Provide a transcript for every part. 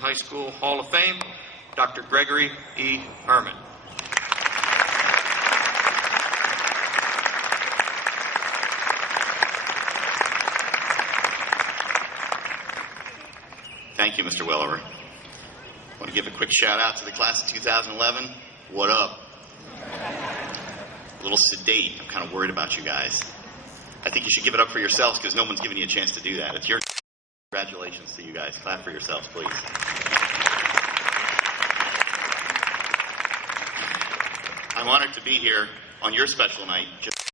High School Hall of Fame, Dr. Gregory E. Herman. Thank you, Mr. Wellever. I want to give a quick shout out to the class of 2011. What up? A little sedate. I'm kind of worried about you guys. I think you should give it up for yourselves because no one's giving you a chance to do that. It's your congratulations to you guys. Clap for yourselves, please. I'm honored to be here on your special night, just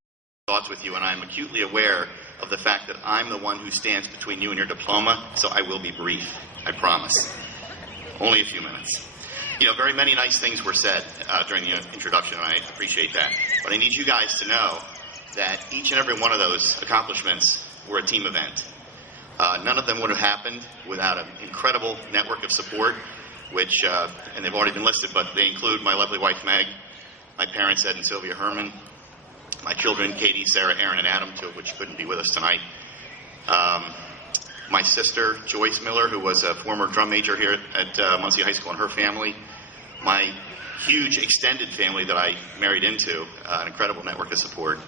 thoughts with you, and I'm acutely aware of the fact that I'm the one who stands between you and your diploma, so I will be brief, I promise. Only a few minutes. You know, very many nice things were said during the introduction, and I appreciate that. But I need you guys to know that each and every one of those accomplishments were a team event. None of them would have happened without an incredible network of support, which, and they've already been listed, but they include my lovely wife, Meg, my parents, Ed and Sylvia Herman, my children, Katie, Sarah, Aaron, and Adam, two of which couldn't be with us tonight. My sister, Joyce Miller, who was a former drum major here at Muncy High School, and her family. My huge extended family that I married into, an incredible network of support.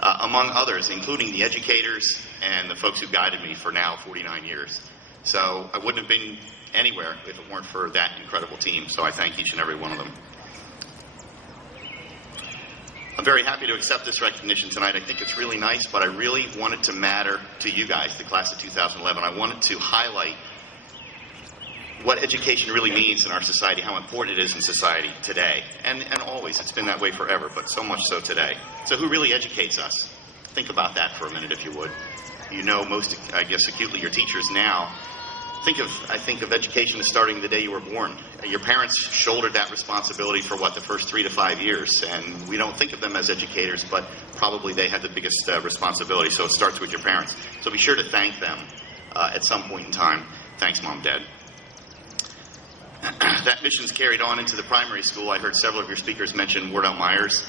Among others, including the educators and the folks who guided me for now 49 years. So I wouldn't have been anywhere if it weren't for that incredible team. So I thank each and every one of them. I'm very happy to accept this recognition tonight. I think it's really nice, but I really want it to matter to you guys, the class of 2011. I wanted to highlight what education really means in our society, how important it is in society today, and always. It's been that way forever, but so much so today. So who really educates us? Think about that for a minute, if you would. You know most, I guess, acutely your teachers now. I think of education as starting the day you were born. Your parents shouldered that responsibility for, the first 3 to 5 years, and we don't think of them as educators, but probably they had the biggest responsibility, so it starts with your parents. So be sure to thank them at some point in time. Thanks, Mom, Dad. That mission's carried on into the primary school. I heard several of your speakers mention Wardell Myers.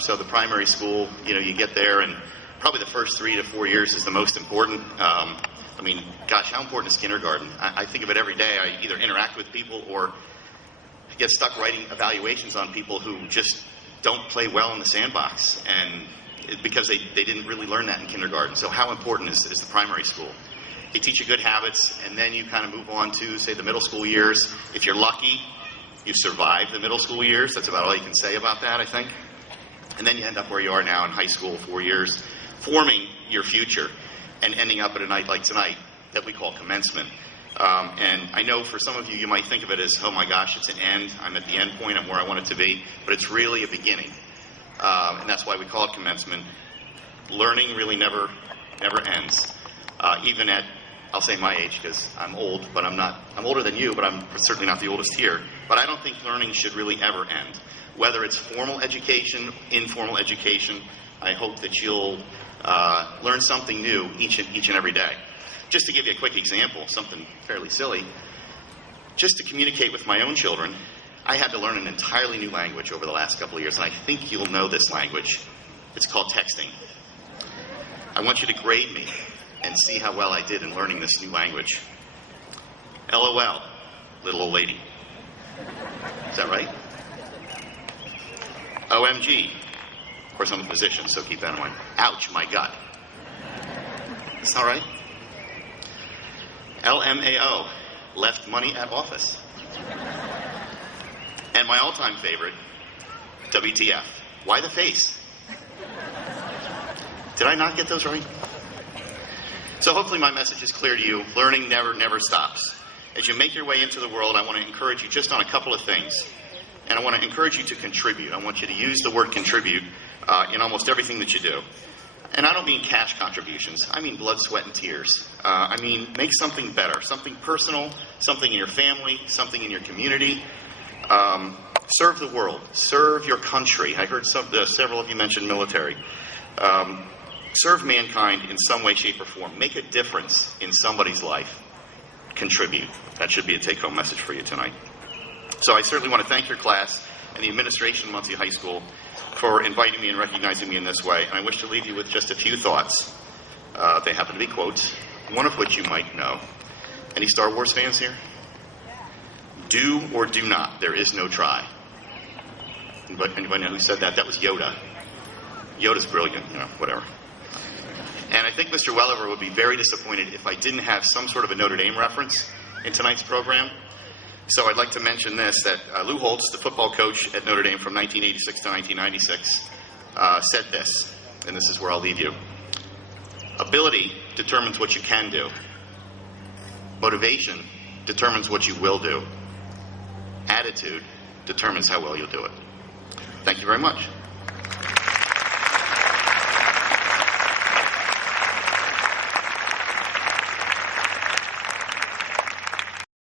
So the primary school, you get there, and probably the first 3 to 4 years is the most important. Gosh, how important is kindergarten? I think of it every day. I either interact with people or get stuck writing evaluations on people who just don't play well in the sandbox, and because they didn't really learn that in kindergarten. So how important is the primary school? They teach you good habits, and then you kind of move on to, say, the middle school years. If you're lucky, you survive the middle school years. That's about all you can say about that, I think. And then you end up where you are now in high school, 4 years, forming your future and ending up at a night like tonight that we call commencement. And I know for some of you, you might think of it as, oh my gosh, it's an end. I'm at the end point. I'm where I want it to be. But it's really a beginning. And that's why we call it commencement. Learning really never ends. Even at, I'll say my age because I'm old, but I'm older than you, but I'm certainly not the oldest here. But I don't think learning should really ever end. Whether it's formal education, informal education, I hope that you'll learn something new each and every day. Just to give you a quick example, something fairly silly, just to communicate with my own children, I had to learn an entirely new language over the last couple of years, and I think you'll know this language. It's called texting. I want you to grade me and see how well I did in learning this new language. LOL, little old lady. Is that right? OMG. Of course, I'm a physician, so keep that in mind. Ouch, my gut. That's not right. LMAO, left money at office. And my all-time favorite, WTF, why the face? Did I not get those right? So hopefully my message is clear to you. Learning never stops. As you make your way into the world, I want to encourage you just on a couple of things. And I want to encourage you to contribute. I want you to use the word contribute in almost everything that you do. And I don't mean cash contributions. I mean blood, sweat, and tears. I mean make something better, something personal, something in your family, something in your community. Serve the world. Serve your country. I heard several of you mention military. Serve mankind in some way, shape, or form. Make a difference in somebody's life. Contribute. That should be a take-home message for you tonight. So I certainly want to thank your class and the administration of Muncy High School for inviting me and recognizing me in this way. And I wish to leave you with just a few thoughts. They happen to be quotes, one of which you might know. Any Star Wars fans here? Do or do not. There is no try. Anybody know who said that? That was Yoda. Yoda's brilliant, whatever. And I think Mr. Welliver would be very disappointed if I didn't have some sort of a Notre Dame reference in tonight's program. So I'd like to mention this, that Lou Holtz, the football coach at Notre Dame from 1986 to 1996, said this, and this is where I'll leave you. Ability determines what you can do. Motivation determines what you will do. Attitude determines how well you'll do it. Thank you very much.